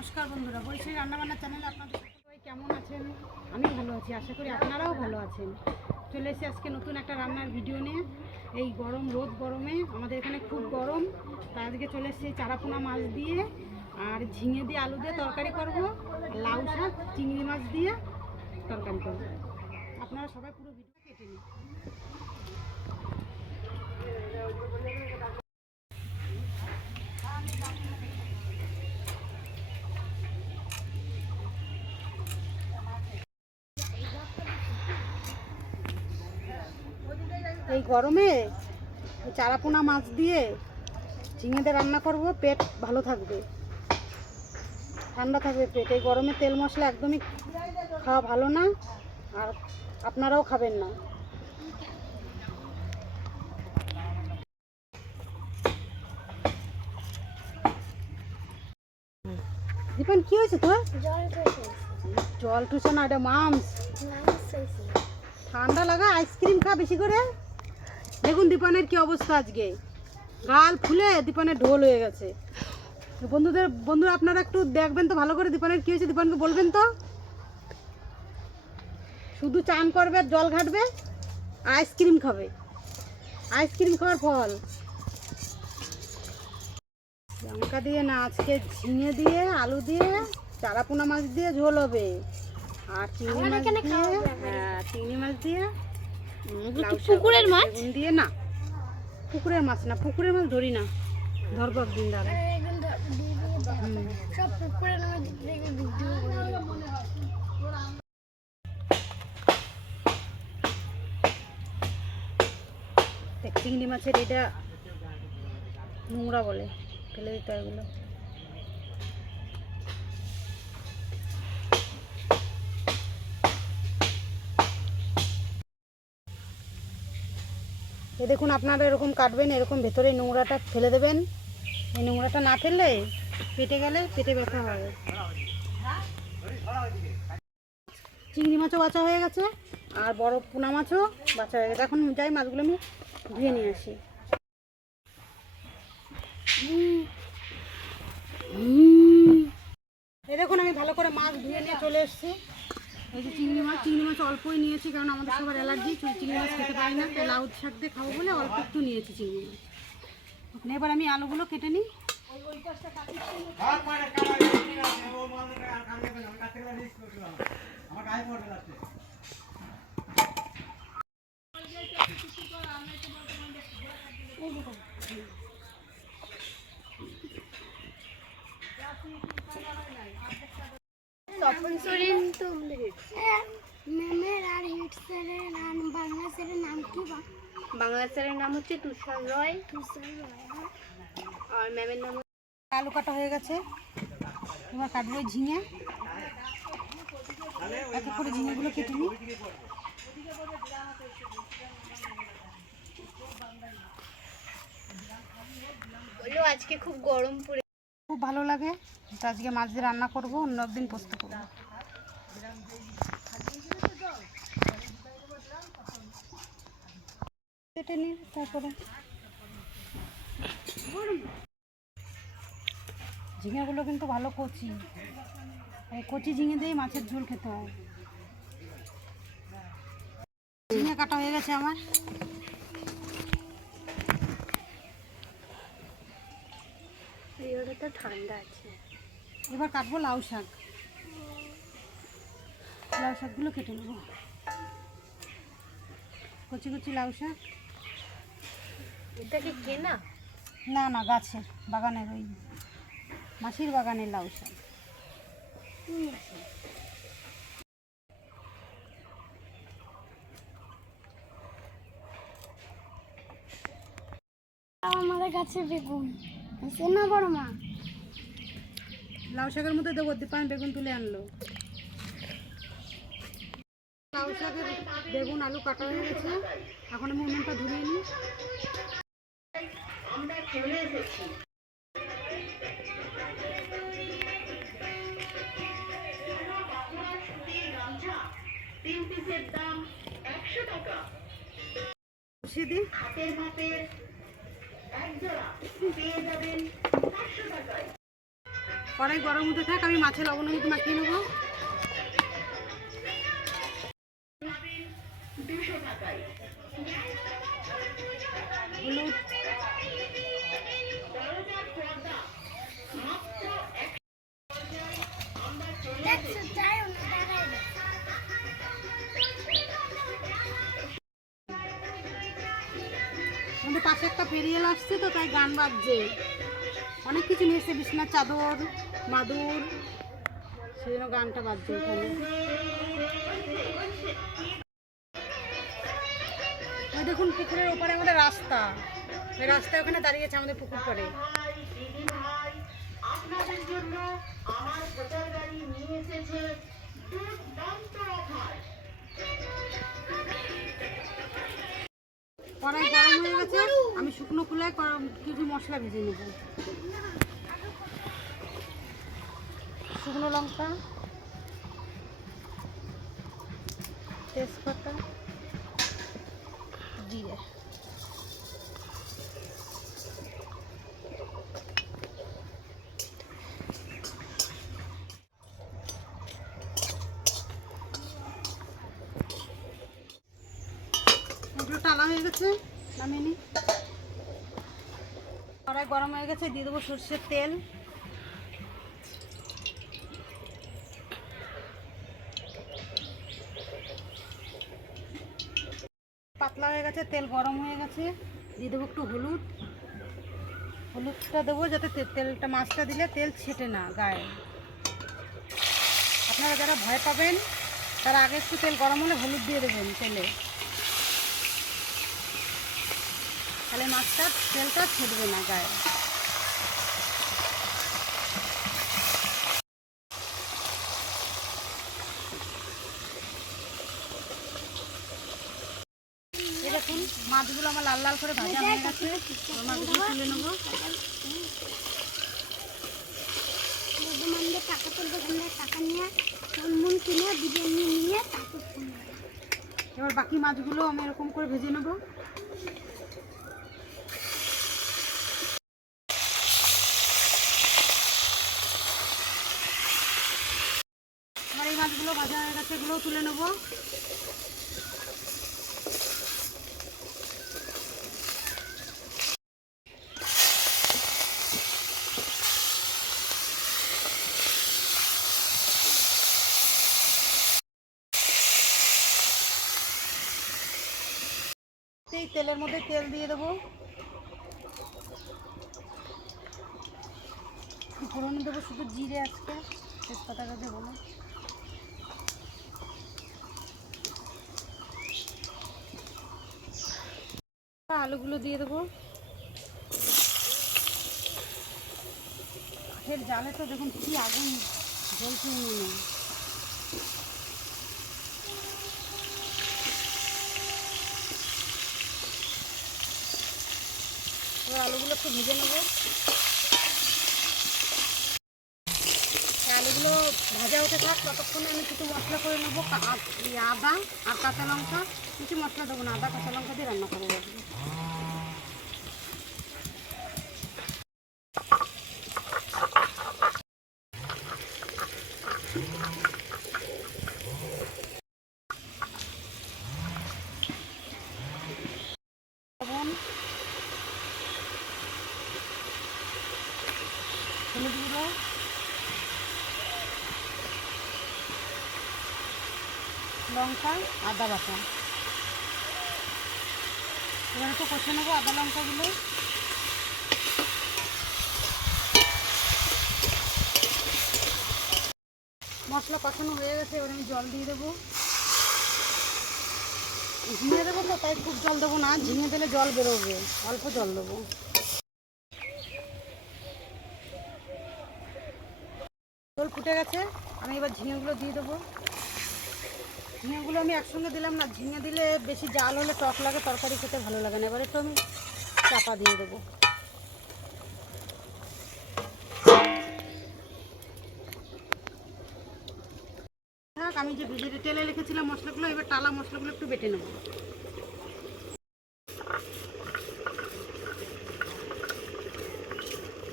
নমস্কার বন্ধুরা, বৈশাখী রান্নাবান্না চ্যানেলে আপনাদের সবাই কেমন আছেন? আমি ভালো আছি, আশা করি আপনারাও ভালো আছেন। চলে এসে আজকে নতুন একটা রান্নার ভিডিও নিয়ে। এই গরম রোদ গরমে আমাদের এখানে খুব গরম, তাই আজকে চলে এসেছি চারাপোনা মাছ দিয়ে আর ঝিঙে দিয়ে আলু দিয়ে তরকারি করব, লাউ শাক চিংড়ি মাছ দিয়ে তরকারি করব। আপনারা সবাই পুরো ভিডিও কেটে নিন। এই গরমে চারাপোনা মাছ দিয়ে ঝিঙে দিয়ে রান্না করব, পেট ভালো থাকবে, ঠান্ডা থাকবে পেট। এই গরমে তেল মশলা একদমই খাওয়া ভালো না, আর আপনারাও খাবেন না। দীপন কি হয়েছে তোর? জল টুসো না, এটা মামস। ঠান্ডা লাগা, আইসক্রিম খা বেশি করে। দেখুন দীপনের কি অবস্থা, আজকে গাল ফুলে দীপনের ঢোল হয়ে গেছে। বন্ধুরা আপনারা একটু দেখবেন তো ভালো করে, দীপনের কি হয়েছে দীপনকে বলবেন তো। শুধু চান করবে, জল ঘাটবে, আইসক্রিম খাবে। আইসক্রিম খাওয়ার ফল। লঙ্কা দিয়ে না, আজকে ঝিঙে দিয়ে আলু দিয়ে চারাপোনা মাছ দিয়ে ঝোল হবে, আর চিংড়ি মাছ দিয়ে, চিংড়ি মাছ দিয়ে পুকুরের মাছ দিয়ে। না পুকুরের মাছ না, পুকুরের মাছ ধরি না, ধরব একদিন দাঁড়া। চিংড়ি মাছের এটা নোংরা বলে, ফেলে দিতে হয় এগুলো। এ দেখুন, আপনারা এরকম কাটবেন, এরকম ভেতরে নোংরাটা ফেলে দেবেন। এই নোংরাটা না ফেললে পেটে গেলে পেটে ব্যথা হবে। চিংড়ি মাছও বাছা হয়ে গেছে, আর বড় পোনা মাছও বাছা হয়ে গেছে। এখন যাই মাছগুলো আমি ধুয়ে নিয়ে আসি। এই দেখুন, আমি ভালো করে মাছ ধুয়ে নিয়ে চলে এসেছি। এই যে চিংড়ি মাছ অল্পই নিয়েছি, কারণ আমাদের সবার অ্যালার্জি, চিংড়ি মাছ খেতে পারি না, তাই লাউ শাক দিয়ে খাবো বলে অল্প একটু নিয়েছি চিংড়ি মাছ। এবার আমি আলুগুলো কেটে নিই। তপন সোরেন তো ম্যামের আর হিট স্যারের নাম, বাংলা স্যারের নাম কি? বাংলা স্যারের নাম হচ্ছে তুষার রয়। আর ম্যামের নাম। আলু কাটা হয়ে গেছে, এবার কাটবো ঝিঙে। এক এক করে ঝিঙেগুলো কেটে নিই। বললো আজকে খুব গরম পড়ে, খুব ভালো লাগে, তো আজকে মাছ দিয়ে রান্না করবো, অন্য একদিন পোস্ত করবো। কেটে নিই, তারপরে ঝিঙেগুলো কিন্তু ভালো কচি, এই কচি ঝিঙে দিয়েই মাছের ঝোল খেতে হয়। ঝিঙে কাটা হয়ে গেছে আমার। তো ঠান্ডা আছে। এবার কাটবো লাউ শাক। লাউ শাকগুলো কেটে নেবো, কচি কচি লাউ শাক। এটা কি কেনা? না না, গাছের, বাগানের, ওই মাসির বাগানের লাউ শাক। আমাদের গাছে বেগুন আছে না বড় মা? লাউ শাকের মধ্যে দেবো, দীপান বেগুন তুলে আনলো। লাউ শাকের বেগুন আলু কাটা হয়ে গেছে, এখন আমি উনুনটা ধরিয়ে নিই। আমরা চলে এসেছি। তিন পিসের দাম 100 টাকা। হাতের মাপের এক জোড়া পেয়ে যাবেন 500 টাকায়। কড়াই গরম হতে থাক, আমি মাছের লবণ হলুদ মাখিয়ে নেবো। 200 টাকায়। হলুদ, দরজার পর্দা মাত্র 100 আমরা চলে এসেছি। আমাদের পাশে একটা ফেরিয়াল আসছে তো তাই গান বাজছে, অনেক কিছু নিয়ে এসছে, বিছনার চাদর, মাদুর, সেই জন্য গানটা বাজছে এখানে। ওই দেখুন পুকুরের ওপারে আমাদের রাস্তা, ওই রাস্তা ওখানে দাঁড়িয়ে আছে আমাদের পুকুর পাড়ে। ভাই দিদি ভাই, আপনাদের জন্য আমার ভোটার গাড়ি নিয়ে এসেছে দুর্দান্ত অফার। কড়াই গরম হয়ে গেছে, আমি শুকনো খোলায় কিছু মশলা ভেজে নেব। শুকনো লঙ্কা, তেজপাতা, জিরে। এগুলো টালা হয়ে গেছে, নামিয়ে নিই। কড়াই গরম হয়ে গেছে, দিয়ে দেবো সরষের তেল। পাতলা হয়ে গেছে, তেল গরম হয়ে গেছে, দিয়ে দেবো একটু হলুদ। হলুদটা দেবো যাতে তেলটা, মাছটা দিলে তেল ছেটে না গায়ে। আপনারা যারা ভয় পাবেন তারা আগে একটু তেল গরম হলে হলুদ দিয়ে দেবেন তেলে, তাহলে মাছটা তেলটা ছেটবে না গায়ে। এই দেখুন মাছগুলো আমার লাল লাল করে ভাজা হয়ে গেছে, মাছগুলো তুলে নেবো। টাকা তুলবে, টাকা নিয়ে মন কিনে বিরিয়ানি নিয়ে তারপর এবার বাকি মাছগুলো আমি এরকম করে ভেজে নেবো। আমার এই মাছগুলো ভাজা হয়ে গেছে, এগুলোও তুলে নেবো। এই তেলের মধ্যে তেল দিয়ে দেবো, ফোড়ন দেবো শুধু জিরে, আজকে তেজপাতাটা দেবো না। আলুগুলো দিয়ে দেবো। কাঠের জালে তো দেখুন কি আগুন জ্বলছে উনুনে। এবার আলুগুলো একটু ভেজে নেবো। আলুগুলো ভাজা হতে থাক, ততক্ষণে আমি কিছু মশলা করে নেবো। আদা আর কাঁচা লঙ্কা, কিছু মশলা দেবো না, আদা কাঁচা লঙ্কা দিয়ে রান্না করবো। লবণ, হলুদ গুঁড়ো, লঙ্কা, আদা বাটা। এবার একটু কষে নেবো আদা লঙ্কাগুলো। মশলা কষানো হয়ে গেছে, এবার আমি জল দিয়ে দেবো। ঝিঙে দেবো তো তাই খুব জল দেবো না, ঝিঙে দিলে জল বেরোবে, অল্প জল দেবো। জল ফুটে গেছে, আমি এবার ঝিঙেগুলো দিয়ে দেবো। ঝিঙেগুলো আমি একসঙ্গে দিলাম না, ঝিঙে দিলে বেশি জাল হলে টক লাগে, তরকারি খেতে ভালো লাগে না। এবার একটু আমি চাপা দিয়ে দেবো। থাক, আমি যে ভেজে তেলে রেখেছিলাম মশলাগুলো, এবার টালা মশলাগুলো একটু বেটে নেব।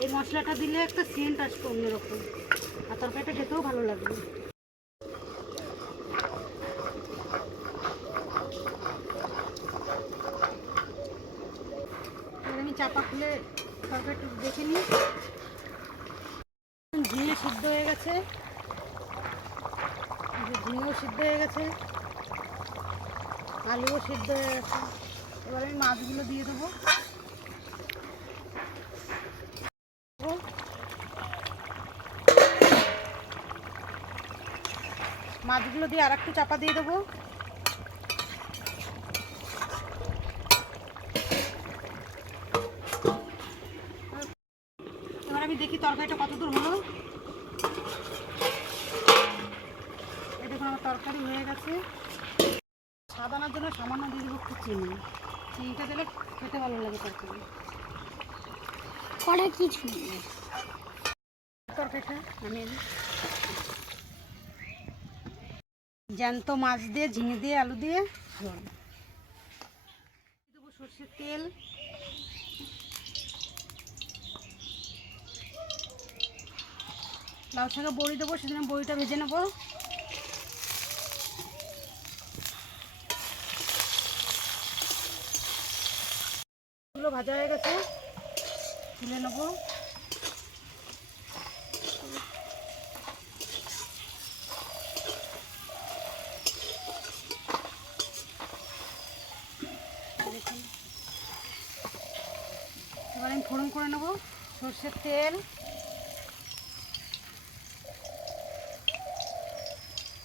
এই এই মশলাটা দিলে একটা সেন্ট আসবে অন্যরকম, আর তরকারিটা খেতেও ভালো লাগবে। এবার আমি চাপা খুলে তরকারিটা দেখে নিই। ঝিঙে সিদ্ধ হয়ে গেছে, ঝিঙেও সিদ্ধ হয়ে গেছে, আলুও সিদ্ধ হয়ে গেছে। এবার আমি মাছগুলো দিয়ে দেবো। মাছগুলো দিয়ে আর একটু চাপা দিয়ে দেবো। এবার আমি দেখি তরকারিটা কতদূর হলো। এই দেখুন আমার তরকারি হয়ে গেছে। স্বাদ আনার জন্য সামান্য দিয়ে দেবো একটু চিনি। চিনিটা দিলে খেতে ভালো লাগে তরকারি। পরে কিছু তরকারিটা আমি জ্যান্ত মাছ দিয়ে, ঝিঙে দিয়ে, আলু দিয়ে ঝোল দেবো। সর্ষের তেল, লাউ শাকে বড়ি দেবো, সেজন্য বড়িটা ভেজে নেবো। এগুলো ভাজা হয়ে গেছে, তুলে নেবো। এবার আমি ফোড়ন করে নেবো। সর্ষের তেল,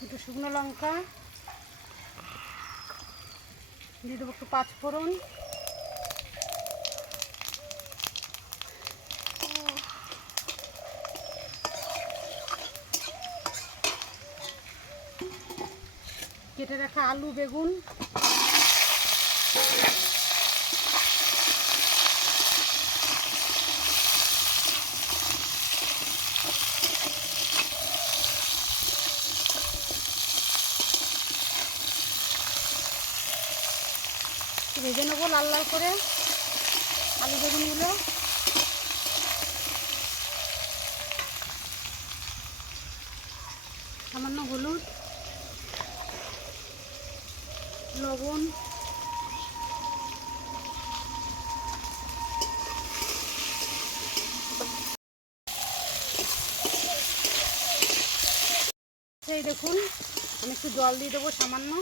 একটু শুকনো লঙ্কা দিয়ে দেবো, একটু পাঁচ ফোড়ন, কেটে রাখা আলু, বেগুন, ভেজে নেবো লাল লাল করে আলু বেগুনগুলো। সামান্য হলুদ, লবণ, এই দেখুন আমি একটু জল দিয়ে দেবো সামান্য।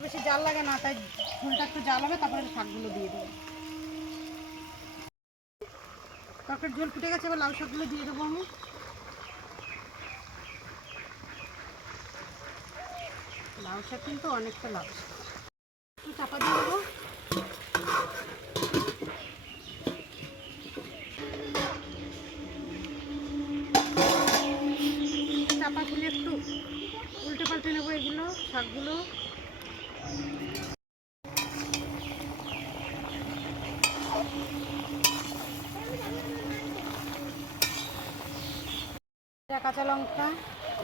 বেশি জাল লাগে না, তাই ঝোলটা একটু জাল হবে, তারপরে শাকগুলো দিয়ে দেবো। তরকারির ঝোল ফুটে গেছে, এবার লাউ শাকগুলো দিয়ে দেবো আমি। লাউ শাক কিন্তু অনেকটা লাউ শাক, একটু চাপা দিয়ে দেবো। চাপা খুলে একটু উল্টে পাল্টে নেবো এগুলো শাকগুলো। কাঁচা লঙ্কা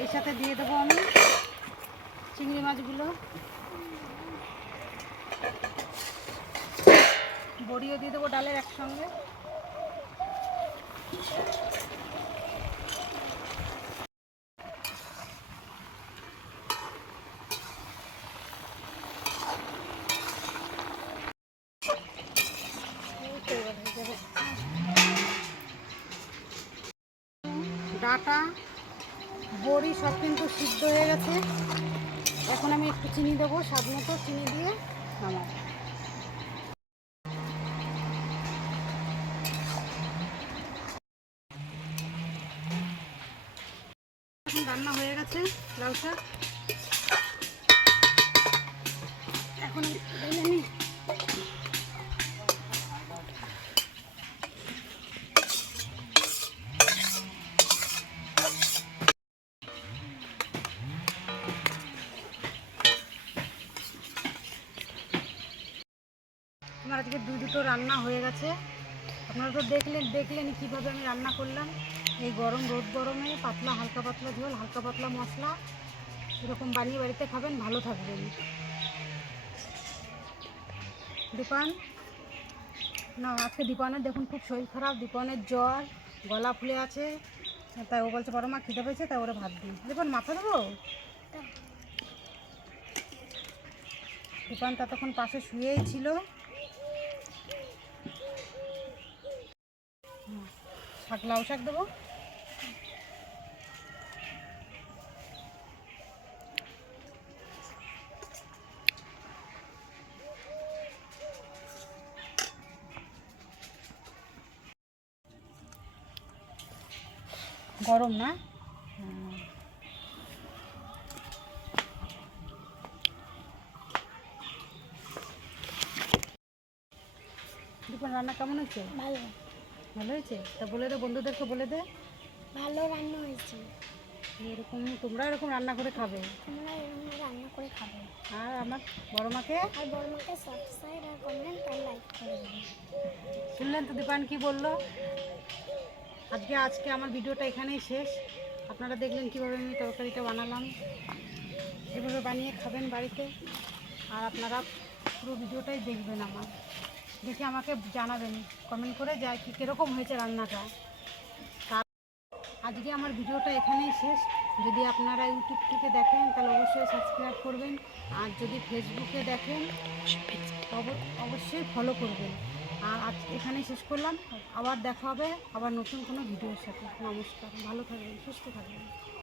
এর সাথে দিয়ে দেবো আমি চিংড়ি মাছগুলো, বড়িও দিয়ে দেবো ডালের একসঙ্গে। ডাঁটা, বড়ি সব কিন্তু সিদ্ধ হয়ে গেছে। এখন আমি একটু চিনি দেবো, স্বাদ মতো চিনি দিয়ে নামাবো। এখন রান্না হয়ে গেছে লাউ শাক। এখন ঢেলে নিই। আমার আজকে দুটো রান্না হয়ে গেছে। আপনারা তো দেখলেন কীভাবে আমি রান্না করলাম। এই গরম রোদ গরমে পাতলা হালকা পাতলা ঝোল, হালকা পাতলা মশলা, এরকম বানিয়ে বাড়িতে খাবেন, ভালো থাকবেন। দীপান না, আজকে দীপানের দেখুন খুব শরীর খারাপ, দীপানের জ্বর, গলা ফুলে আছে, তাই ও বলছে বড় মা খিদে পেয়েছে, তাই ওরা ভাত দিই। দীপান মাথা দেবো? দীপান ততক্ষণ পাশে শুয়েই ছিল। শাক, লাউ শাক দেবো। গরম না? দীপান রান্না কেমন হয়েছে? ভালো ভালো হয়েছে? তা বলে দে, বন্ধুদেরকে বলে দে ভালো রান্না হয়েছে। এরকম তোমরা এরকম রান্না করে খাবে। তোমরা এরকম রান্না করে খাবে। আর আমার বড় মাকে আর বড় মাকে সাবস্ক্রাইব আর কমেন্ট আর লাইক করে দেবে। শুনলেন তো দীপান কি বললো? আজকে আমার ভিডিওটা এখানেই শেষ। আপনারা দেখলেন কীভাবে আমি তরকারিটা বানালাম। এভাবে বানিয়ে খাবেন বাড়িতে। আর আপনারা পুরো ভিডিওটাই দেখবেন আমার, দেখে আমাকে জানাবেন কমেন্ট করে যায় কি কীরকম হয়েছে রান্নাটা। আজকে আমার ভিডিওটা এখানেই শেষ। যদি আপনারা ইউটিউব থেকে দেখেন তাহলে অবশ্যই সাবস্ক্রাইব করবেন, আর যদি ফেসবুকে দেখেন অবশ্যই ফলো করবেন। আর আজ এখানেই শেষ করলাম, আবার দেখা হবে আবার নতুন কোনো ভিডিওর সাথে। নমস্কার, ভালো থাকবেন, সুস্থ থাকবেন।